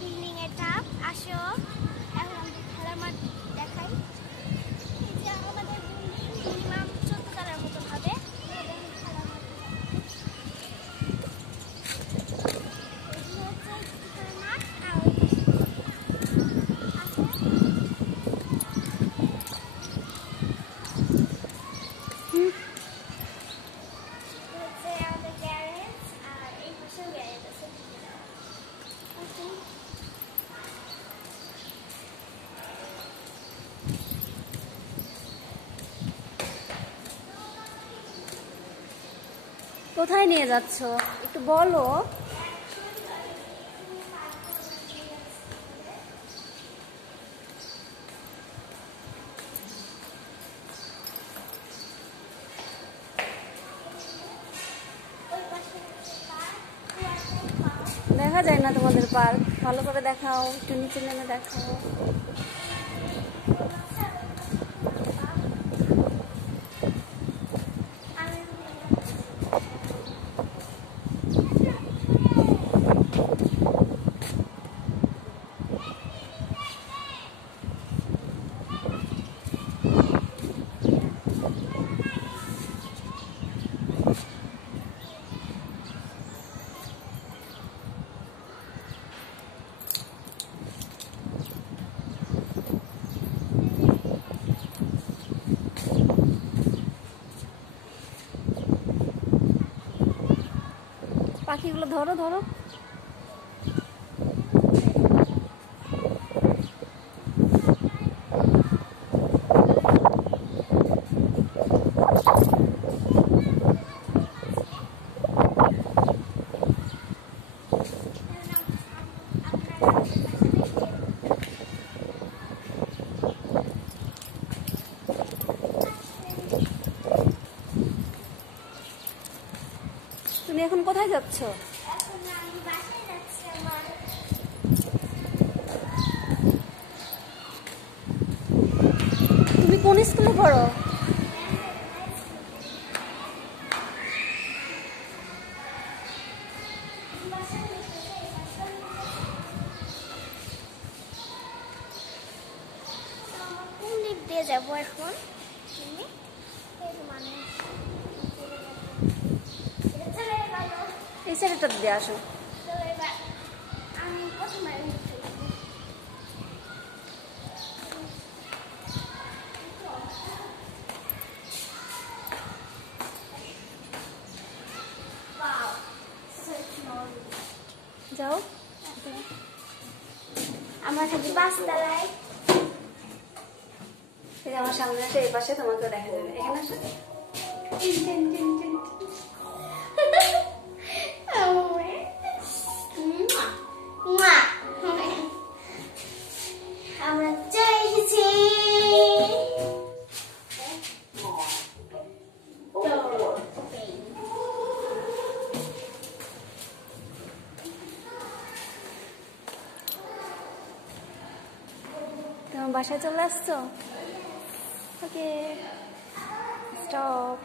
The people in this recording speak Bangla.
বিল্ডিং এটা আসো এখন আমরা খেলার মাঠ দেখাই। এই যে আমাদের বিল্ডিং মিনিমাম 14 তলার মতো হবে। খেলার মাঠ মাঠ আর আমাদের গ্যারেজ আর এই পাশেও গ্যারেজ আছে। কোথায় নিয়ে যাচ্ছ একটু বলো। দেখা যায় না তোমাদের পার্ক, ভালো করে দেখাও, একটু নিচে নেমে দেখাও। পাখিগুলো ধরো ধরো। তুমি এখন কোথায় যাচ্ছ? তুমি কোন স্কুলে পড়ো? কোন দিক দিয়ে যাবো এখন? এই সাইডটা দিয়ে আসো। আমি প্রথমে যাও। আমরা থাকি 5 তলায়। এই যে আমার সামনে আসে, এই পাশে তোমাকে দেখা যাবে। এখানে আসো। আমরা চলে এসেছি। তোমার বাসায় চলে আসছো? ওকে, স্টপ।